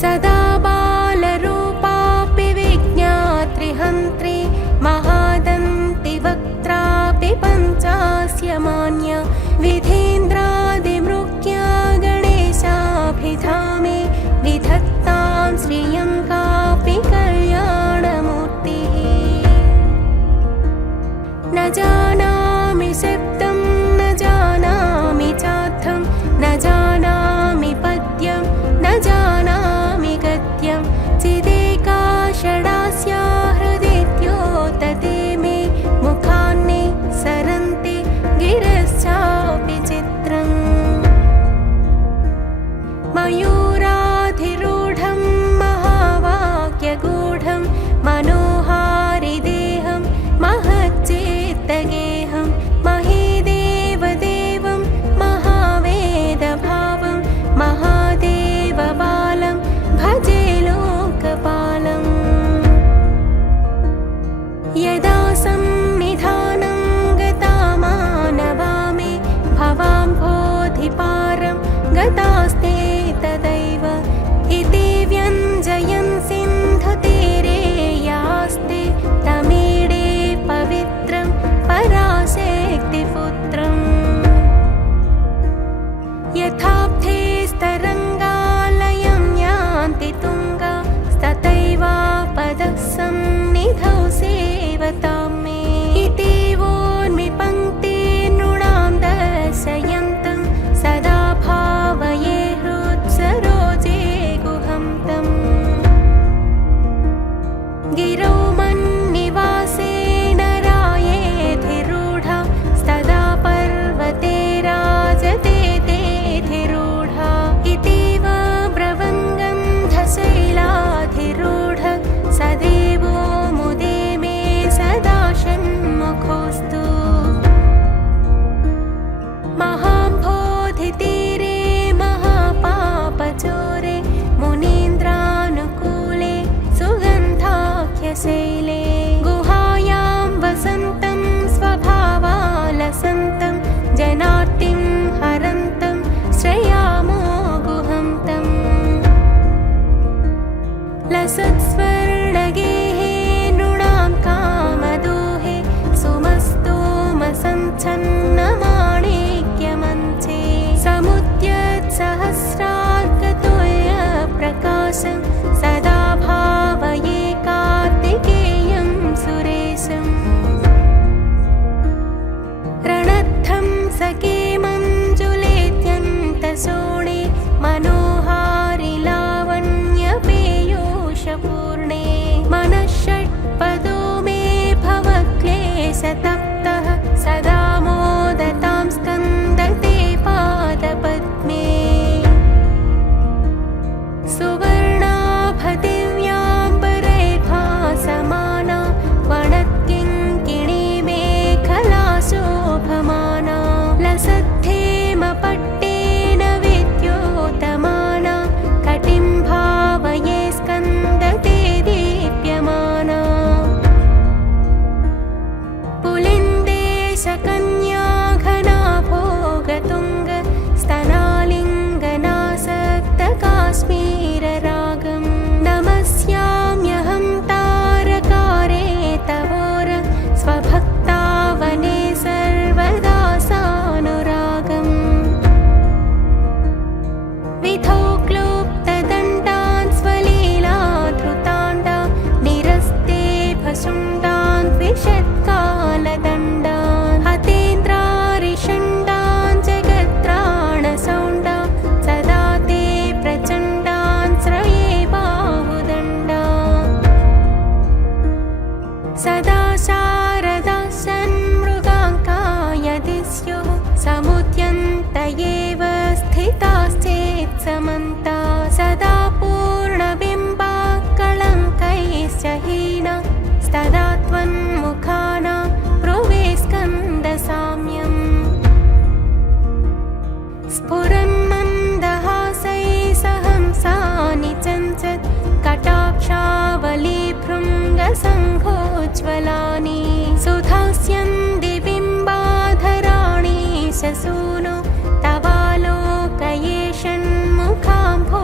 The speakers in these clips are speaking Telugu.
सदा बालरूपापि विज्ञात्रिहन्त्री महादन्ति वक्त्रापि पञ्चास्य मान्या विधेन्द्रादिमृग्या गणेशाभिधामे विधत्तां श्रियं कापि कल्याणमूर्तिः। न जानामि शब्दं न जानामि चार्थं न जानामि पद्यं न जानामि गद्यं चिदेका षडास्या हृदिद्योतते मे मुखान्ने सरन्ति गिरश्चापि चित्रम्। मयूराधिरूढं महावाक्यगूढं मनोहारिदेहं महच्चेत्तगेहं महीदेवदेवं महावेदभावं महादेवबालं भजे लोकपालम्। यदा संविधानं गतामानवामे भवाम्भोधिपारं गतास्ते तदैव इति व्यञ्जयन् सिन्धुतीरे यास्ते तमीडे पवित्रं पराशक्तिपुत्रम्। यथाब्धे स्तरङ्गालयं यान्ति तुङ्गा तथैवापदः सन्निधौ सेवतां मे इति वोर्मिपङ्क्तिर्नृणां दर्शयन्तं सदा भावये हृत्सरोजे गुहं तम्। गिरौ मन्निवासेन रायेधिरूढा स्तदा पर्वते राजते तेधिरूढा इतीव ब्रवङ्गन्धशैलाधिरूढ सदेवो मुदे मे सदा षण्मुखोऽस्तु। महाम्भोधितीरे महापापचोरे मुनीन्द्रानुकूले सुगन्धाख्यशैले गुहायां वसन्तं स्वभावालसन्तं जनार्तिं हरन्तं श्रयामो गुहं तम्। लसत्स्वर्णगेहे नृणां कामदोहे सुमस्तोमसञ्छन्नमाणिक्यमञ्चे समुद्यत्सहस्रार्कतुल्यप्रकाशं सदा भावये कार्तिकेयं सुरेशम्। रणद्धं सखे मञ्जुलेत्यन्तशोणे मनोहारि लावण्यपेयूषपूर्णे मनःषट्पदो मे भवक्लेशतप्तः सदा मोदतां स्कन्दते पादपद्मे। सुवर्णाभदिव्याम्बरैर्भासमाना वणत्किङ्किणी मेखला शोभमाना लसद्धेमपट्टेन विद्योतमाना कटिं भावये स्कन्दते दीप्यमाना। पुलिन्देशकन्या घना भोगतुङ्ग स्तनालिङ्गनासक्तकाश्मीररागं नमस्याम्यहं तारकारे तवोर स्वभक्तावने सर्वदा सानुरागम्। विधौ क्लुप्तदण्डान् स्वलीलाधृताण्डा निरस्ते भशुण्डान् त्रिषत्कालदण्डान् हतेन्द्रारिषण्डान् जगत्राणसौण्डा सदा ते प्रचण्डान् श्रये बाहुदण्डा। सदा शारदा सन्मृगाङ्कायदि स्युः समुद्यन्त एव स्थिताश्चेत् समन्ता सदा पूर्णबिम्बा कलङ्कैश्च हीना स्तदा त्वन्मुखानां भ्रुवे स्कन्दसाम्यम्। स्फुरन्मन्दहासैः सहंसानि चञ्चत् कटाक्षावलीभृङ्गसङ्घोज्ज्वलानि सुधास्यन्ति बिम्बाधराणि शसूनो तवालोकये षण्मुखाम्भो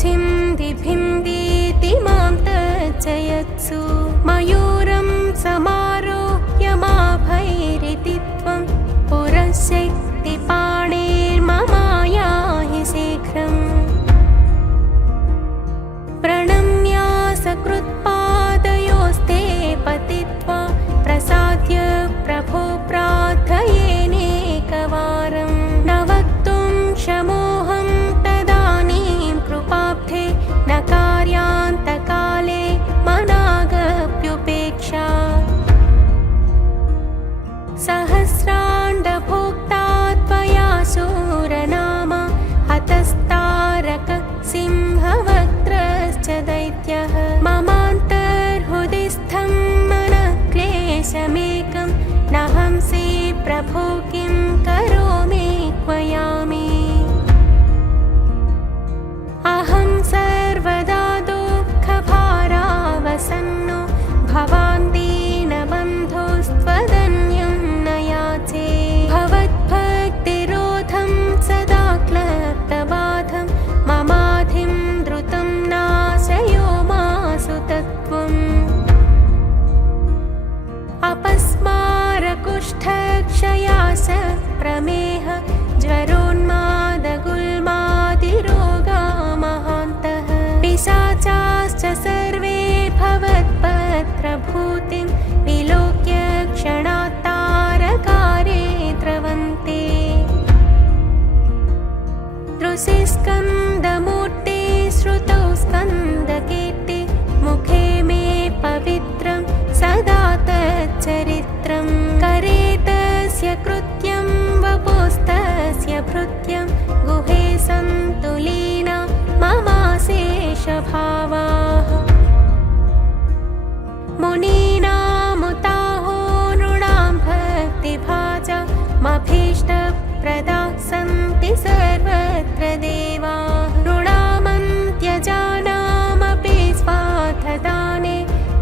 छिन्दिभिन्दिति मां तर्जयत्सु मयूरं समारोह्य माभैरिति त्वं पुरशक्तिपाणिर्ममायाहि शीघ्रम् प्रणम्या सकृत्पादयोस्ते पतित्वा प्रसाद्य प्रभो प्रार्थयेनेकवारं न वक्तुं क्षमोऽहं तदानीं कृपाब्धे न कार्यान्तकाले मनागप्युपेक्षा सहस्राण्डभोक्ता त्वया शूरनाम हतस्तारक सिंहवक्त्रश्च दैत्यः ममान्तर्हृदिस्थं मनक्लेशमेकं नहंसि प्रभो किं करोमि क्वयामि अहं सर्वदा दुःखभारावसन्नो भवान् दीनबन्धुस्त्वदन्यं न याचे भवद्भक्तिरोधं सदा क्लप्तबाधं ममाधिं द्रुतं नाशयो मासु तत्त्वम् अपस्मारकुष्ठक्षयास प्रमेह ज्वरोन्मादगुल्मादिरोगा महान्तः पिशाचाश्च सर्वे भवत्पत्रभूतिं विलोक्य क्षणात्तारकारे द्रवन्ते दृशिस्कन्दमूर्ते श्रुतौ स्कन्दकीर्ति मुखे मे पवित्रं सदा तच्चरित्रं करे तस्य कृत्यं वपुस्तस्य भृत्यं गुहे सन्तु लीना ममाशेषभावाः मुनीनामुताहो नृणां भक्तिभाजा मभीष्टप्रदाः सन्ति सर्वत्र देवा नृणामन्त्यजानामपि स्वार्थदाने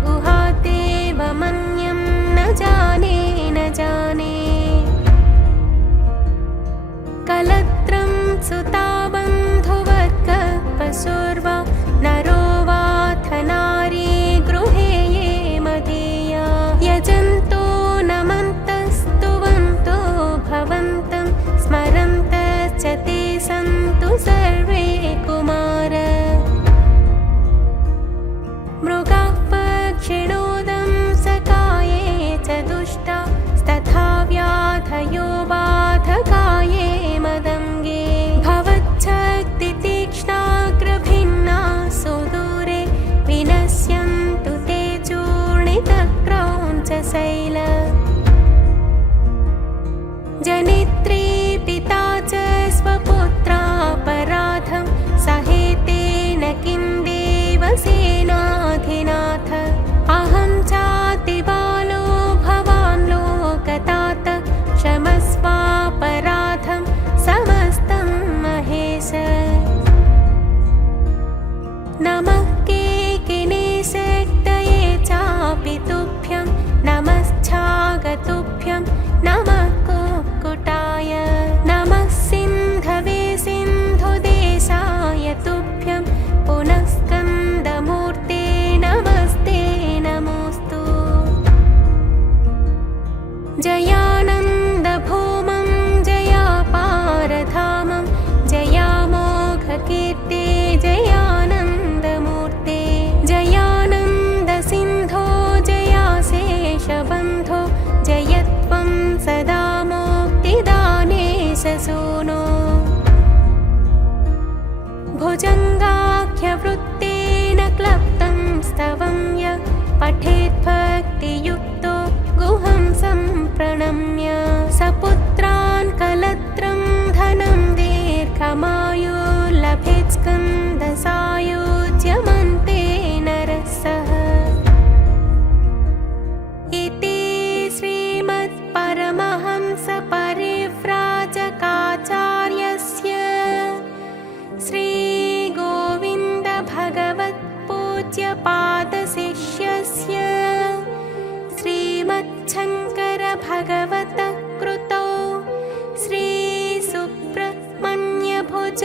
गुहादेवमन्यं न जाने न जाने कलत्रं सुताबन्धुवर्गपशुर्वा नरो वाथ नारी गृहे ये मदीया यजन्तो नमन्तस्तुवन्तो भवन्तं स्मरन्तश्च ते सन्तु सर्वे कुमार मृगाः पक्षिणोदं सकाये च दुष्टा तथा व्याधयो बाधकाये मदङ्गे भवच्छक्तितीक्ष्णाग्रभिन्ना सुदूरे विनश्यन्तु ते चूर्णितक्रौञ्चशैल जनित्री पिता च स्वपुत्रापराधं सहेतेन किं देवसेनाधिनाथ अहं चातिबालो भवान् लोकतात क्षमस्वापराधं समस्तं महेश नमः केकिनीशक्तये चापि तुभ्यं नमश्चागतुभ्यं नमः कुक्कुटाय नमः सिन्धवे सिन्धुदेशाय तुभ्यं पुनः स्कन्दमूर्ते नमस्ते नमोऽस्तु जयानन्दभूमं जयापारधामं जयामोघकीर्ते जयानन्दमूर्ते जयानन्दसिन्धो जयाशेषबन्धो जयत्वं सदा मुक्तिदाने शसूनो भुजङ्गाख्यवृत्तेन क्लप्तं स्तवं य पठेद्भक्तियुक्तो गुहं सम्प्रणम्य सपुत्रान् कलत्रं धनं दीर्घमायो लभेत् स्कन्दसायुज्यमन्ते नरः सः इति श्रीमत्परमहंसपरिव्राजकाचार्यस्य श्रीगोविन्दभगवत्पूज्यपादशिष्यस्य श्रीमच्छङ्करभगवतः कृतौ श्रीसुब्रह्मण्यभुज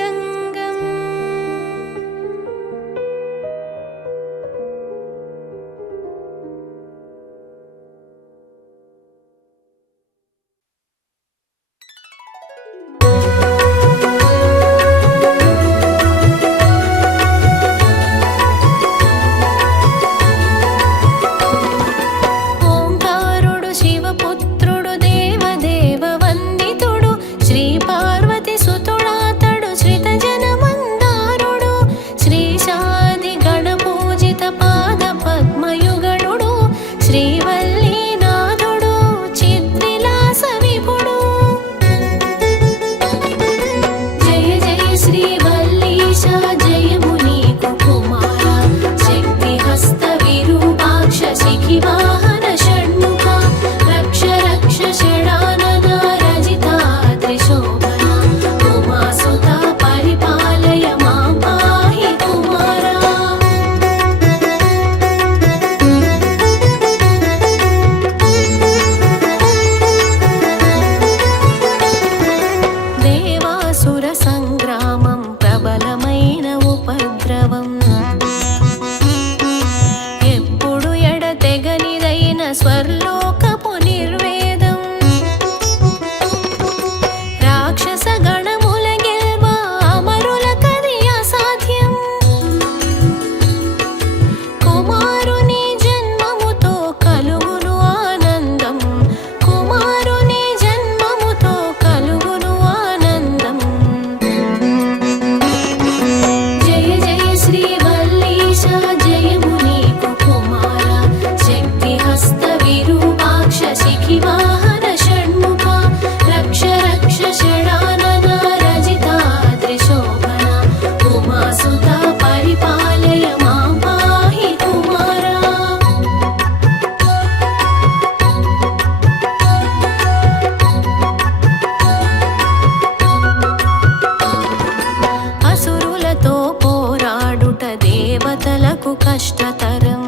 కష్టతరం.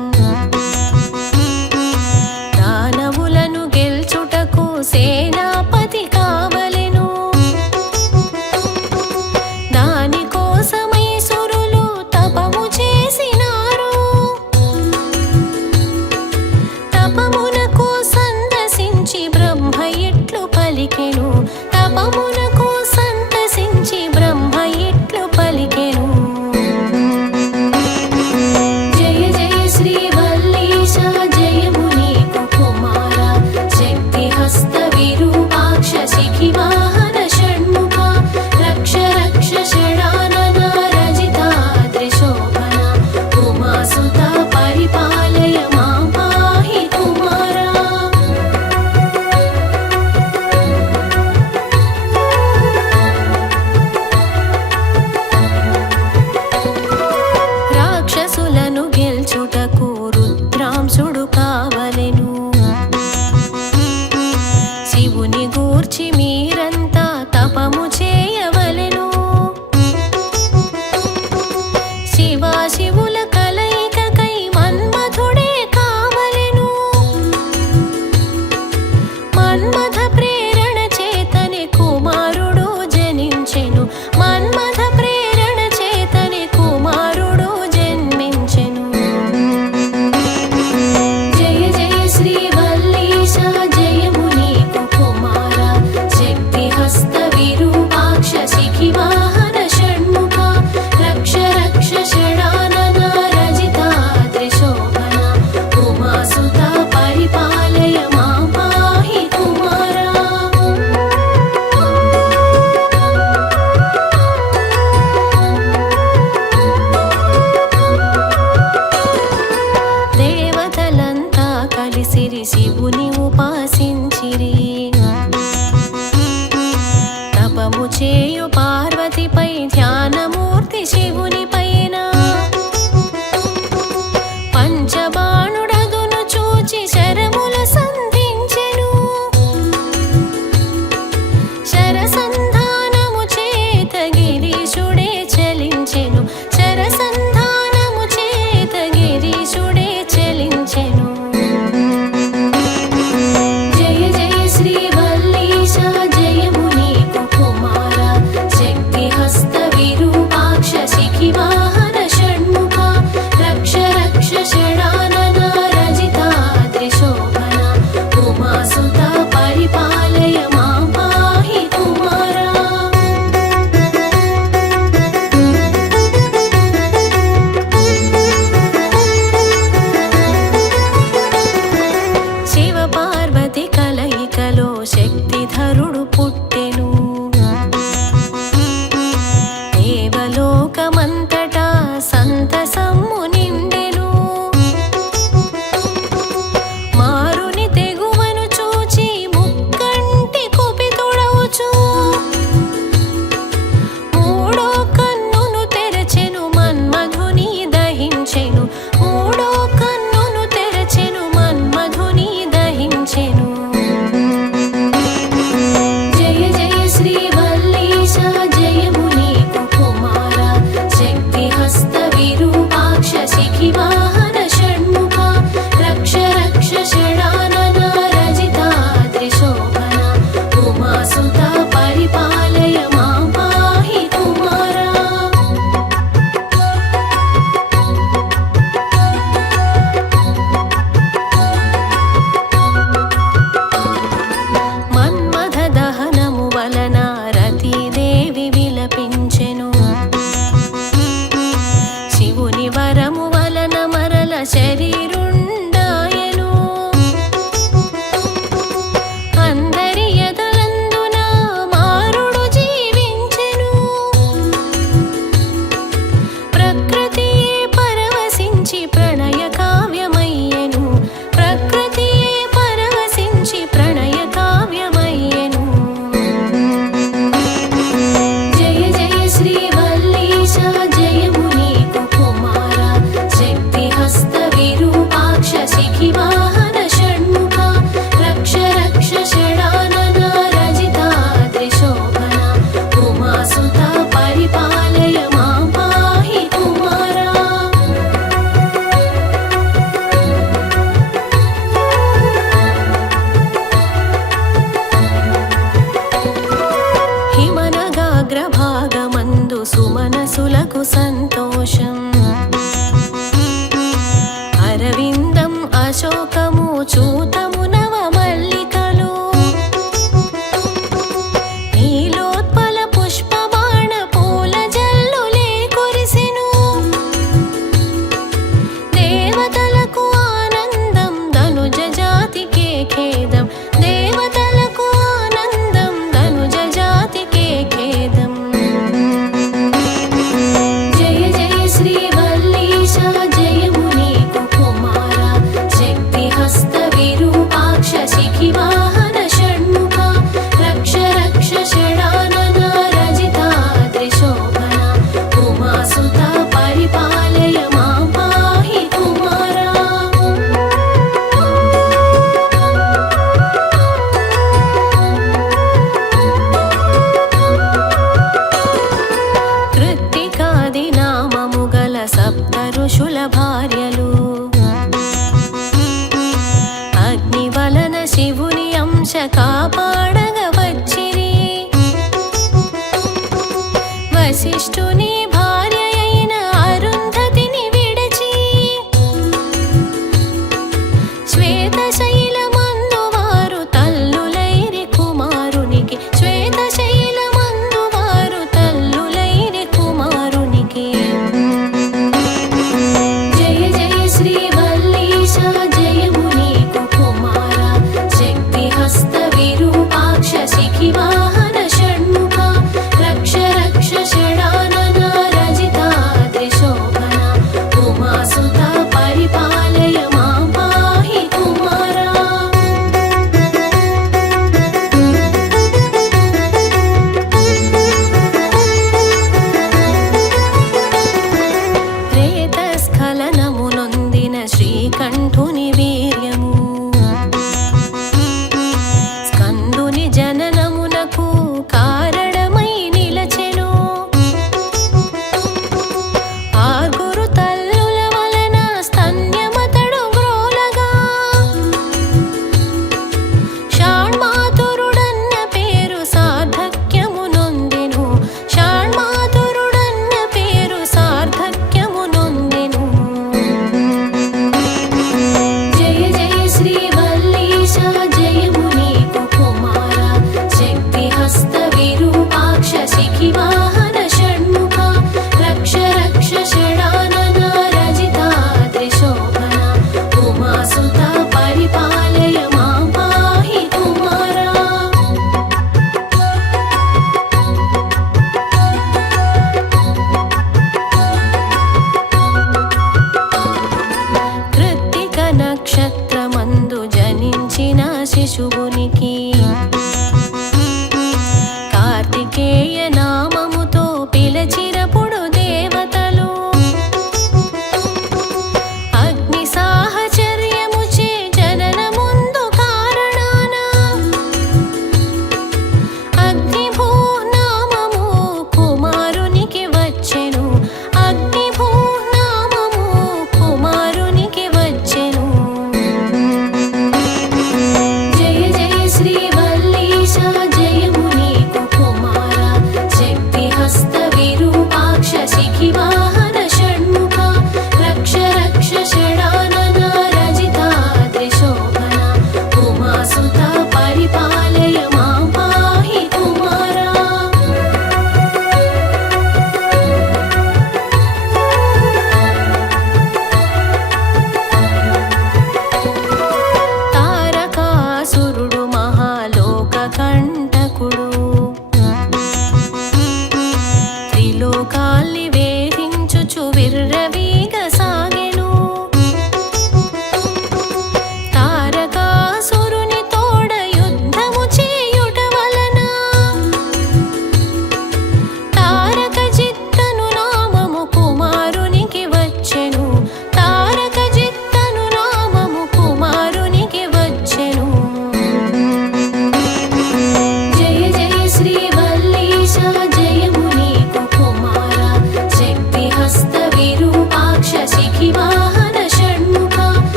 దానవులను గెల్చుటకు సేనాపతి కావలెను. దానికోసమై సురులు తపము చేసినారు. తపమునకు సందసించి బ్రహ్మ ఇట్లు పలికెను. తపమునకు సందసించి బ్రహ్మ ఇట్లు పలికెను. జయ జయ శ్రీ వల్లీశ జయము నీకు కుమార. శక్తి హస్త విరూపాక్ష శిఖి వాహన షణ్ముఖ. రక్ష రక్ష షడానన రజితాద్రి శోభన. ఉమాసుత పరిపాలయ మాం పాహి కుమార. రాక్షసులను గెల్చుటకు రుద్రాంశుడు కావలెను. శివుని గూర్చి మీరంతా తపము చేయవలెను. శివాశివుల కలయికకై మన్మథుడే కావలెను. మన్మథ ప్రేరణ చేతనే కుమారుడు జనించెను. మన్మథ ప్రేరణ చేతనే కుమారుడు జన్మించెను. జయ జయ శ్రీ వల్లీశ జయము నీకు కుమార. శక్తి హస్త విరూపాక్ష శిఖి వాహన షణ్ముఖ. రక్ష రక్ష షడానన రజితాద్రి శోభన. ఉమాసుత పరిపాలయ మాం పాహి కుమార. దేవతలంతా కలిసిరి శివుని ఉపాసించిరి. తపము చేయు పార్వతిపై ధ్యానమూర్తి శివుని పైన. పంచబాణుడగును చూచి శరముల సంధించెను. శరసంధానము చేత గిరీశుడే చలించెను. శరసంధానము చేత గిరీశుడే చలించెను. జయ జయ శ్రీ వల్లీశ జయము నీకు కుమార. శక్తి సంతోషం. అరవిందం అశోకము చూతము నవమల్లికలు నీలోత్పల పుష్పబాణ పూల జల్లులే కురిసెను. దేవతలకు ఆనందం ధనుజ జాతికే ఖేదం. దేవతలకు ఆనందం ధనుజ జాతికే ఖేదం. జయ జయ శ్రీ వల్లీశ జయము నీకు కుమార. శక్తి హస్త విరూపాక్ష శిఖి వాహన షణ్ముఖ. రక్ష రక్ష షడానన రజితాద్రి శోభన. ఉమాసుత పరిపాలయ మాం పాహి కుమార. కృత్తికాది నామము గల సప్త ఋషుల భార్యలు అగ్ని వలన శివుని అంశ కాపాడగ వచ్చిరి. వశిష్ఠుని భార్య అయిన అరుంధతిని విడచి శ్వేతశైలమందు వారు తల్లులైరి కుమారునికి. శ్వేతశైలమందు వారు తల్లులైరి కుమారునికి. జయ జయ శ్రీ వల్లీశ జయము నీకు కుమార. శక్తి హస్త విరూపాక్ష శిఖి వాహన షణ్ముఖ. రక్ష రక్ష షడానన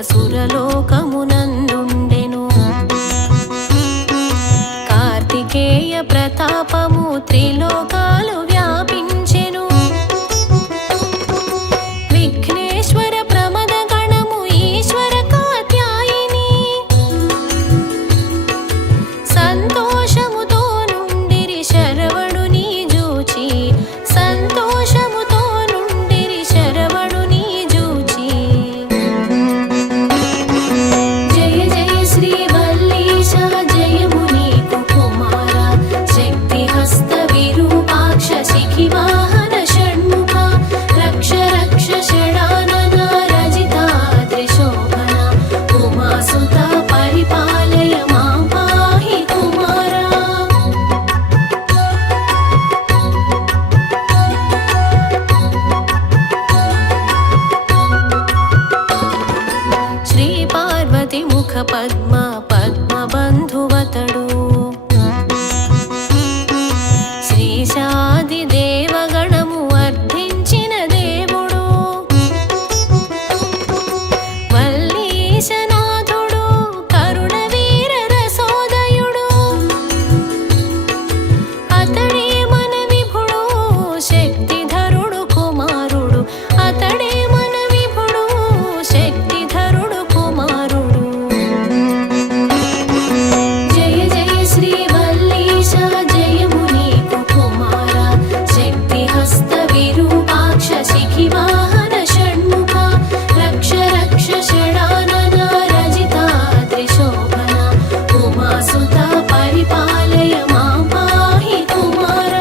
సురలోకమునందుండెను. కార్తికేయ ప్రతాపము త్రిలోకాలు వ్యాపించెను. విఘ్నేశ్వర ప్రమద గణము ఈశ్వర కాత్యాయిని సంతోషముతో నుండిరి శరవణుని జూచి. సంతోషముతో నుండిరి శరవణుని జూచి. జయ జయ శ్రీ వల్లీశ జయము నీకు కుమార. శక్తి హస్త విరూపాక్ష శిఖి వాహన షణ్ముఖ. రక్ష రక్ష షడానన రజితాద్రి శోభన. ఉమాసుత పరిపాలయ మాం పాహి కుమార. శ్రీ పార్వతి ముఖ పద్మ పద్మబంధువతడు. శ్రీశాది దేవగణము అర్థించిన దేవుడు. వల్లీశనాథుడు కరుణ వీర రసోదయుడు. అతడే మన విభుడు శక్తిధరుడు కుమారుడు. అతడే మన విభుడు శక్తిధరుడు కుమారుడు. జయ జయ శ్రీ వల్లీశ జయము నీకు కుమార. శక్తి హస్త విరూపాక్ష శిఖి వాహన షణ్ముఖ. రక్ష రక్ష షడానన రజితాద్రి శోభన. ఉమాసుత పరిపాలయ మాం పాహి కుమార.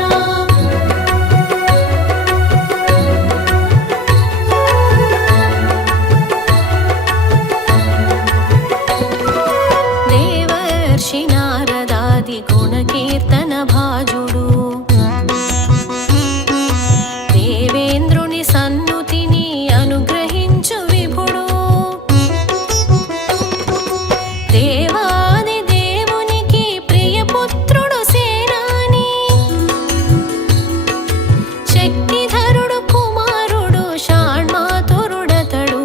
దేవర్షి నారదాది గుణకీర్తన భాజుడు. దేవేంద్రుని సన్నుతిని అనుగ్రహించు విభుడు. దేవాది దేవునికి ప్రియపుత్రుడు సేనాని. శక్తిధరుడు కుమారుడు షాణ్మాతురుడతడు.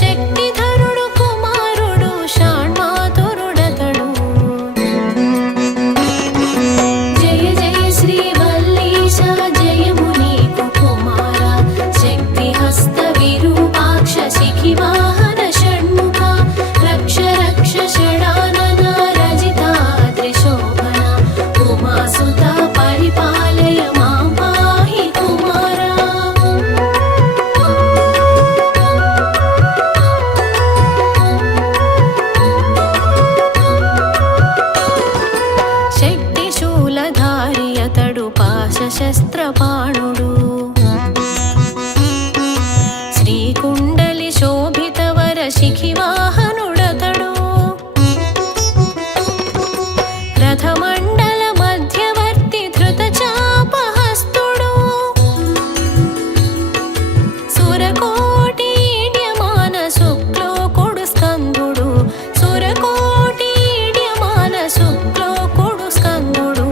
శక్తిధరుడు కుమారుడు షాణ్మాతురుడతడు. జయ జయ శ్రీ వల్లీశ జయము నీకు కుమార. శక్తి హస్త విరూపాక్ష శిఖి వాహన షణ్ముఖ. రక్ష రక్ష షడానన రజితాద్రి శోభన. ఉమాసుత పరిపాలయ మాం పాహి కుమార. శక్తి శూలధారి అతడు పాశశస్త్రపాణుడు. శ్రీకుండలి శోభిత వర శిఖి వాహనుడతడు. రథమండల మధ్యవర్తి ధృత చాపహస్తుడు. సురకోటి ఈడ్యమాన శుక్లోకుడు స్కందుడు. సురకోటి ఈడ్యమాన శుక్లోకుడు స్కందుడు.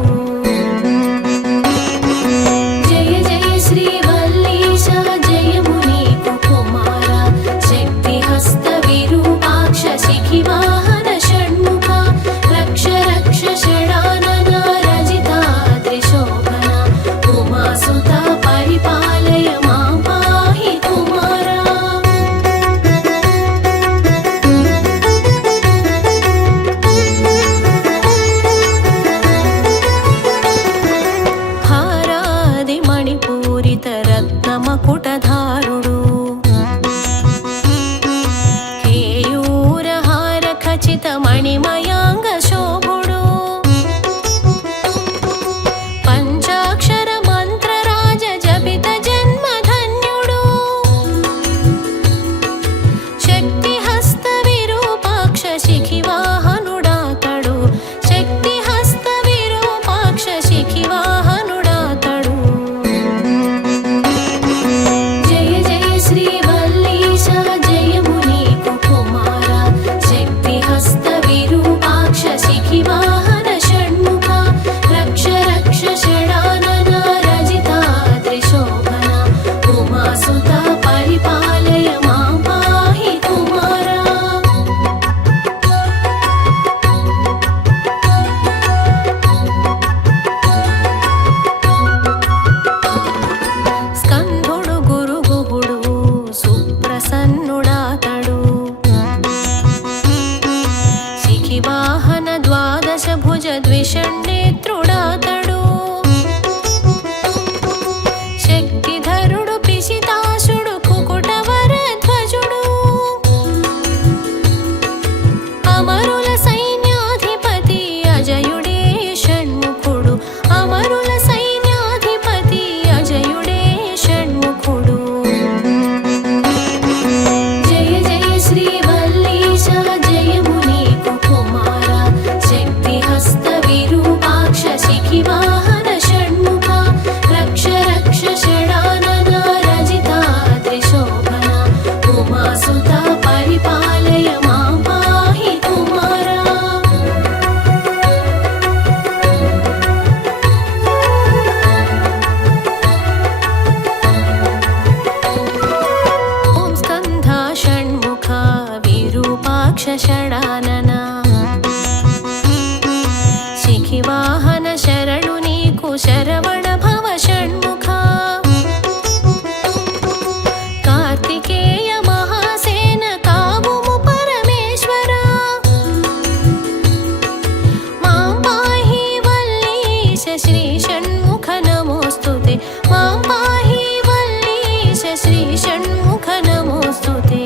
జయ జయ శ్రీ వల్లీశ జయము నీకు కుమార. శక్తి హస్త విరూపాక్ష శిఖి వాహన షణ్ముఖ. రక్ష రక్ష షడానన రజితాద్రి శోభన. ఉమాసుత పరిపాలయ మాం పాహి కుమార. హారాది మణిపూరిత రత్నమకుటధారుడు. కేయూరహార ఖచిత మణిమయాంగ శోభుడు. పంచాక్షర మంత్ర రాజ జపిత జన్మధన్యుడు. శక్తి హస్త విరూపాక్ష శిఖి వాహనుడాతడు. శక్తి హస్త విరూపాక్ష శిఖి వాహనుడాతడు. జయ జయ శ్రీ వల్లీశ జయము నీకు కుమార. శక్తి హస్త విరూపాక్ష శిఖి వాహన షణ్ముఖ. రక్ష రక్ష షడానన రజితాద్రి శోభన. ఉమాసుత పరిపాలయ మాం పాహి కుమార. షడాననా శిఖివాహన శరణు నీకు శరవణ భవ షణ్ముఖ కార్తికేయ మహాసేన కావుము పరమేశ్వర మాం పాహి వల్లీశ శ్రీ షణ్ముఖ నమోస్తుతే మాం పాహి వల్లీశ శ్రీ షణ్ముఖ నమోస్తుతే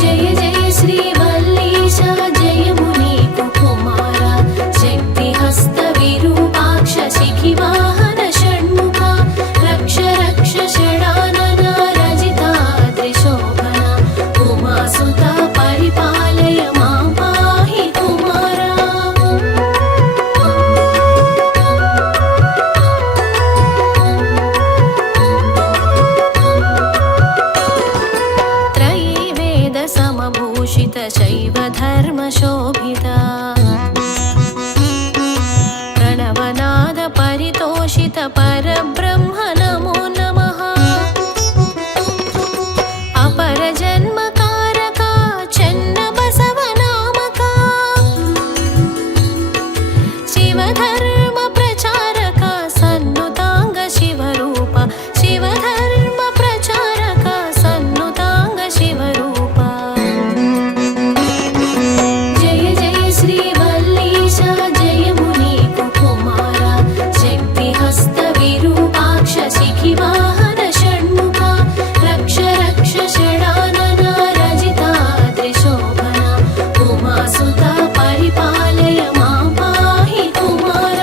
జయ జయ శ్రీ వల్లీశ జయము నీకు కుమార శక్తి హస్త విరూపాక్ష శిఖివాహన షణ్ముఖ రక్ష రక్ష షడానన రజితాద్రి శోభన ఉమాసుత పరిపాలయ మాం పాహి కుమార त्रयीवेद समभूषित शैव धर्म शोभिता प्रणवनाद परितोषित परब्रह्म नमो नमः अपर जन्म कारका चन्न बसव नामका शिव धर्म प्रचारक सन्नुतांग शिवरूप शिव धर्म प्रचारक सन्नुतांग शिवरूप जय जय श्री वल्लीश जयमु नीकु कुमार शक्ति हस्त विरूपाक्ष शिखिवाहन षण्मुख रक्ष रक्ष षडानन रजिताद्रि शोभन उमासुत परिपालय मां पाहि कुमार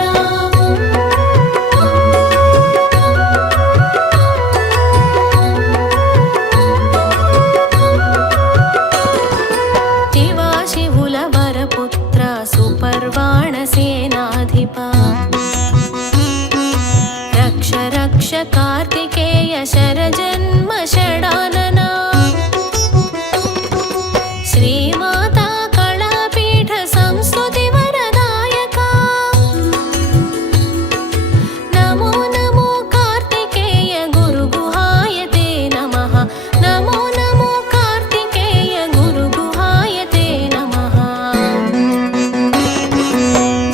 शिवा शिवुल वरपुत्र सुपर्वाण सेनाधिपा रक्ष रक्ष कार्तिकेय शरजन्म षडानना श्रीमाता कलापीठ संस्तुति वरदायका नमो नमो कार्तिकेय गुरुगुहाय ते नमः नमो नमो कार्तिकेय गुरुगुहाय ते नमः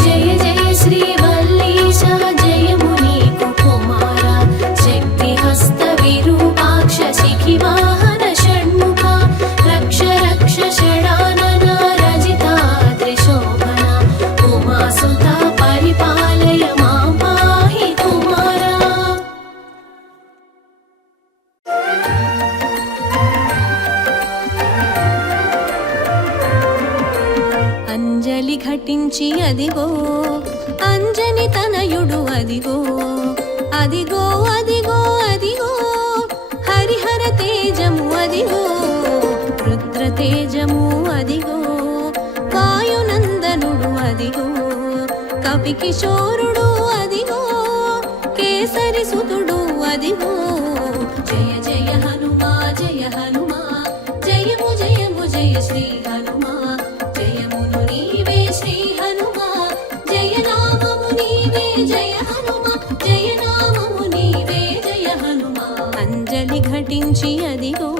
जय जय श्री वल्लीश जयमु नीकु कुमार शक्ति हस्त विरूपाक्ष शिखिवाहन षण्मुख रक्ष रक्ष षडानन रजिताद्रि शोभन उमासुत परिपालय मां पाहि कुमार అంజలి ఘటించి అదిగో అంజని తనయుడు అదిగో అదిగో అదిగో అదిగో హరిహర తేజము అదిగో రుద్ర తేజము అదిగో వాయునందనుడు అదిగో కపి కిశోరుడు అదిగో కేసరి సుతుడు అదిగో జయ జయ హనుమా జయ హనుమా జయము జయము జయ శ్రీ హనుమా జయమును నీవే శ్రీ హనుమా జయ నామము నీవే జయ హనుమా జయ నామము నీవే జయ హనుమా అంజలి ఘటించి అదిగో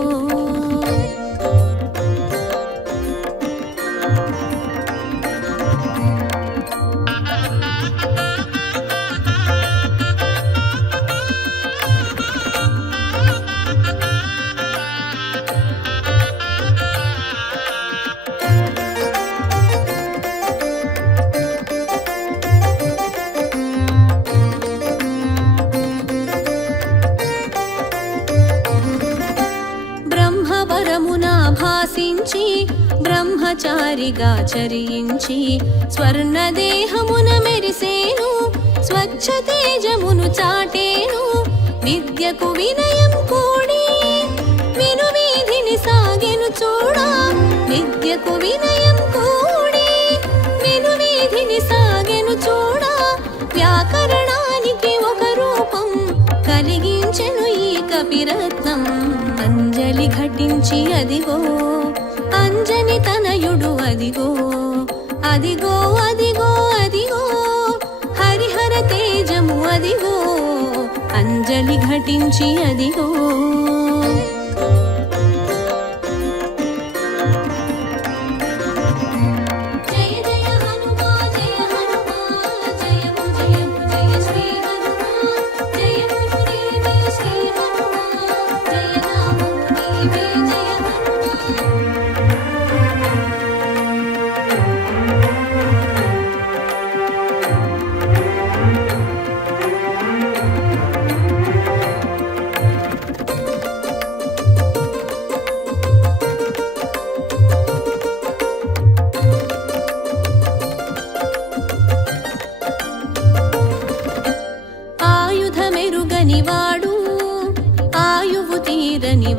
బ్రహ్మవరమునా భాసించి బ్రహ్మచారిగా చరించి స్వర్ణదేహమున మెరిసేను స్వచ్ఛ తేజమును చాటేను విద్యకు వినయం కూడి విను వీధిని సాగెను చూడా విద్యకు వినయం కూడి విను వీధిని సాగెను చూడా వ్యాకరణానికి ఒక రూపం కలిగించెను ఈ కపిరత్నం అంజలి ఘటించి అదిగో అంజని తనయుడు అదిగో అదిగో అదిగో అదిగో హరిహర తేజము అదిగో అంజలి ఘటించి అదిగో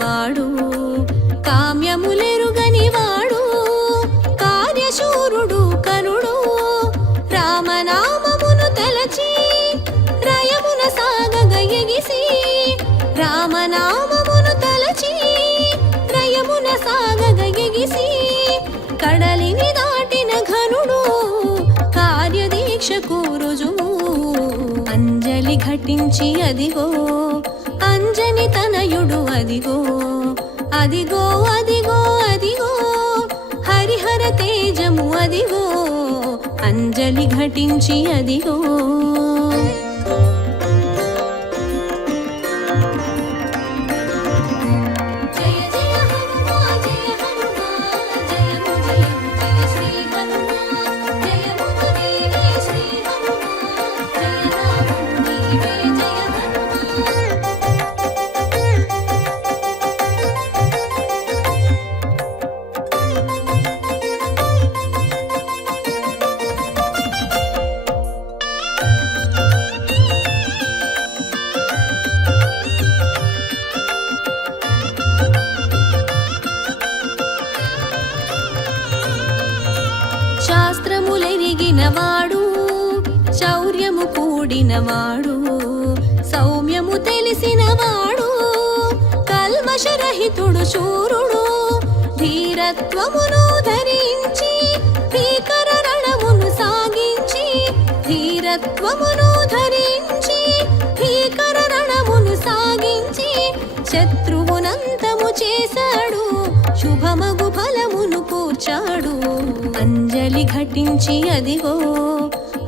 వాడు కామ్యములెరుగని వాడు కార్యశూరుడు కరుడు రామనామమును తలచి రయమున సాగగ ఎగిసి రామనామమును తలచి రయమున సాగగ ఎగిసి కడలిని దాటిన ఘనుడు కార్యదీక్షకు రుజువు అంజలి ఘటించి అదిగో అంజని తనయుడు అదిగో అదిగో అదిగో అదిగో హరిహర తేజము అదిగో అంజలి ఘటించి అదిగో శాస్త్రములెరిగినవాడు శౌర్యము కూడినవాడు సౌమ్యము తెలిసినవాడు కల్మషరహితుడు శూరుడు ధీరత్వమును ధరించి భీకర రణమును సాగించి ధీరత్వమును ధరించి భీకర రణమును సాగించి శత్రువునంతము చేశాడు శుభమగు ఫలమును కూర్చాడు అంజలి ఘటించి అదిగో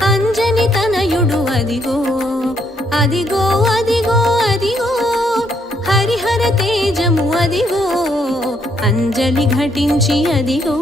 అంజని తనయుడు అదిగో అదిగో అదిగో అదిగో హరిహర తేజము అదిగో అంజలి ఘటించి అదిగో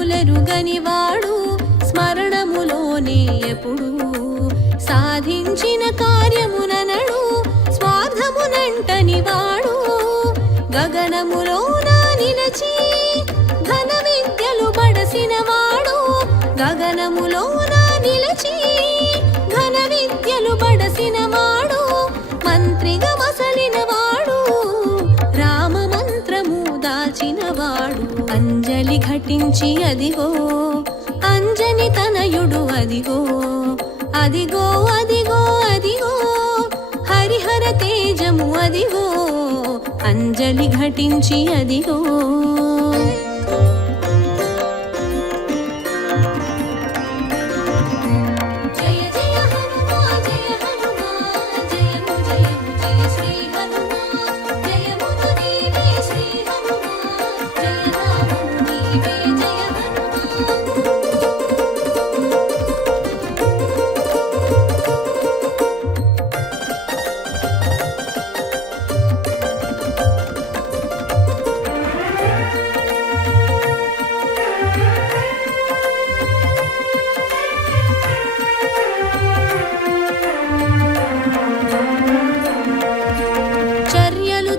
స్వకార్యములెరుగనివాడు స్మరణములోనే ఎప్పుడు సాధించిన కార్యముననడు స్వార్థమునంటనివాడు గగనములోన నిలచి ఘన విద్యలు బడసినవాడు గగనములోన నిలచి ఘన విద్యలు బడసినవాడు మంత్రిగా మసలినవాడు రామ మంత్రము దాచినవాడు అంజలి ఘటించి అదిగో అంజని తనయుడు అదిగో అదిగో అదిగో అదిగో హరిహర తేజము అదిగో అంజలి ఘటించి అదిగో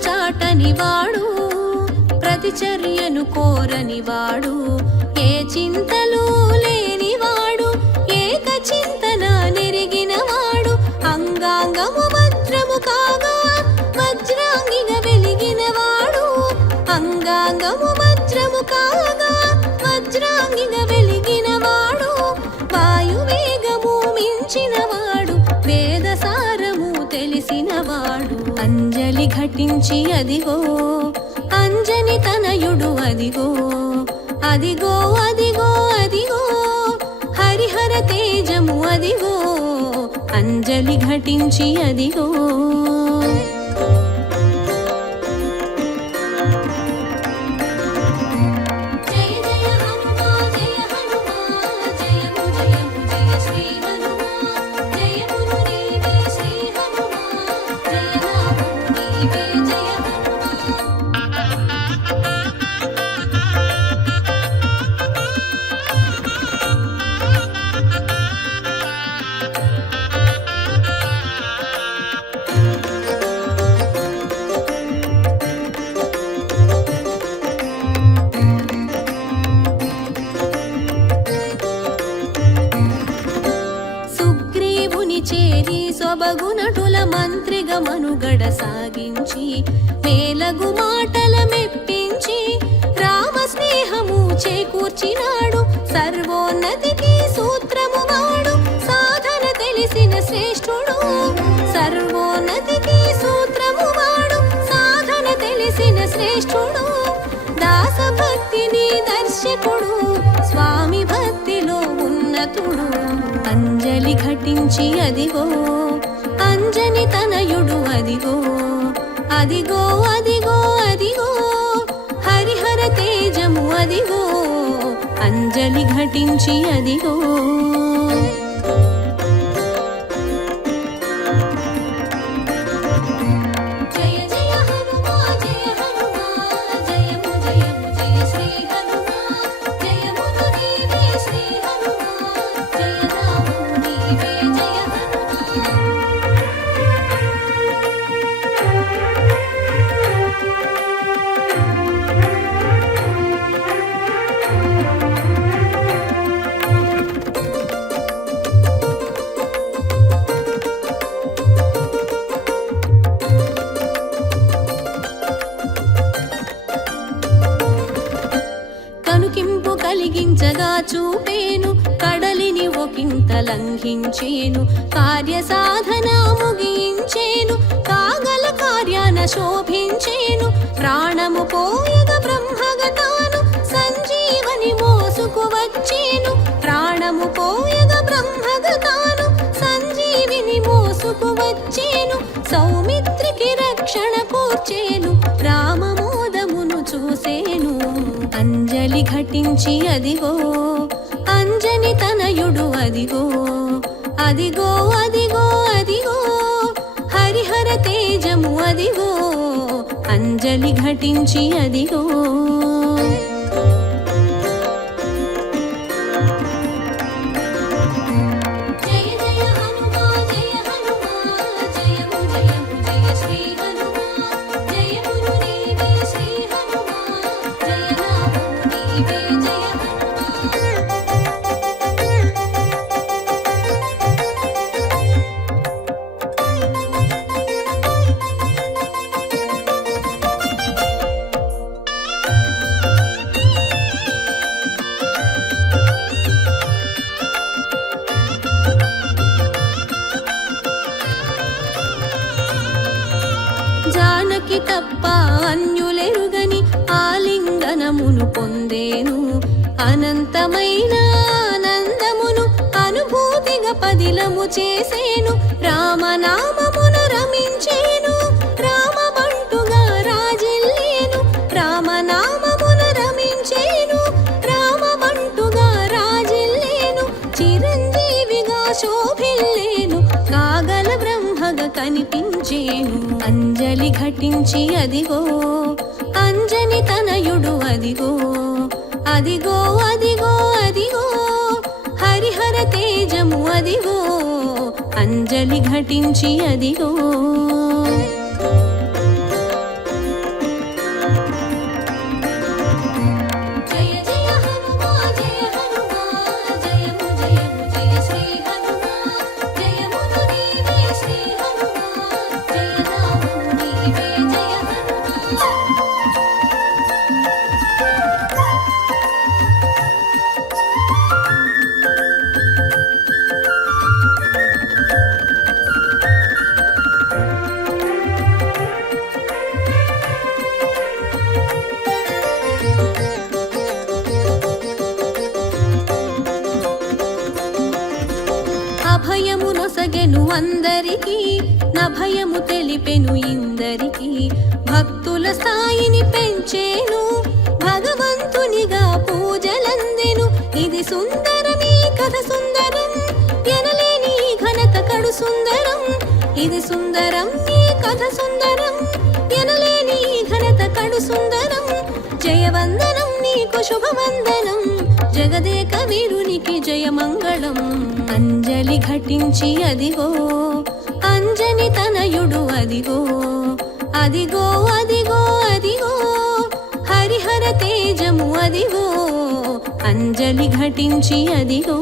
చాటనివాడు ప్రతిచర్యను కోరనివాడు ఏ చింతలు లేనివాడు ఏక చింతన నెరిగినవాడు అంగాంగము వజ్రము కాగా వజ్రాంగిగా వెలిగినవాడు అంగాంగము వజ్రము కాగా వజ్రాంగిగా వెలిగినవాడు వాయువేగము మించినవాడు వేదసారము తెలిసినవాడు అంజలి ఘటించి అదిగో అంజని తనయుడు అదిగో అదిగో అదిగో అదిగో హరిహర తేజము అదిగో అంజలి ఘటించి అదిగో బగునటుల మంత్రిగా మనుగడ సాగించి మేలగు మాటల మెప్పించి రామ స్నేహము చేకూర్చినాడు. సర్వోన్నతికి సూత్రము వాడు, సాధన తెలిసిన శ్రేష్ఠుడు. సర్వోన్నతికి సూత్రము వాడు, సాధన తెలిసిన శ్రేష్ఠుడు. దాసభక్తిని దర్శకుడు, స్వామి భక్తిలో ఉన్నతుడు. అంజలి ఘటించి అదిగో అంజని తనయుడు, అదిగో అదిగో అదిగో అదిగో హరిహర తేజము, అదిగో అంజలి ఘటించి అదిగో. కలిగించగా చూపేను, కడలిని ఒకంత లంఘించేను. కార్య సాధన ముగించేను, కాగల కార్యాన శోభించేను. ప్రాణము పోయగ బ్రహ్మగతాను, సంజీవని మోసుకు వచ్చేను. ప్రాణము పోయగ బ్రహ్మగతాను, సంజీవిని మోసుకు వచ్చేను. సౌమిత్రికి రక్షణ కూర్చేను, రామమోదమును చూసేను. అంజలి ఘటించి అదిగో అంజని తనయుడు, అదిగో అదిగో అదిగో అదిగో హరిహర తేజము, అదిగో అంజలి ఘటించి అదిగో. జానకి తప్ప అన్యులెరుగని ఆలింగనమును పొందేను. అనంతమైన ఆనందమును అనుభూతిగా పదిలము చేసేను. రామనామమును రమించేను, రామబంటుగా రాజిల్లేను. రామనామమును రమించేను, రామబంటుగా రాజిల్లేను. చిరంజీవిగా శోభిల్లేను, కాగల బ్రహ్మగా కనిపించేను. అంజలి ఘటించి అదిగో అంజని తనయుడు, అదిగో అదిగో అదిగో అదిగో హరిహర తేజము, అదిగో అంజలి ఘటించి అదిగో. అభయమునొసగెను అందరికి, నభయము తెలిపెను ఇందరికి. భక్తుల స్థాయిని పెంచేను, భగవంతునిగా పూజలందెను. ఇది సుందరమీ కథ సుందరం, ఎనలేని ఘనత కడు సుందరం. ఇది సుందరం ఈ కథ సుందరం, ఎనలేని ఘనత కడు సుందరం. జయవందనం నీకు శుభవందనం, జగదేక వీరునికి జయమంగళం. అంజలి ఘటించి అదిగో అంజని తనయుడు, అదిగో అదిగో అదిగో అదిగో హరిహర తేజము, అదిగో అంజలి ఘటించి అదిగో.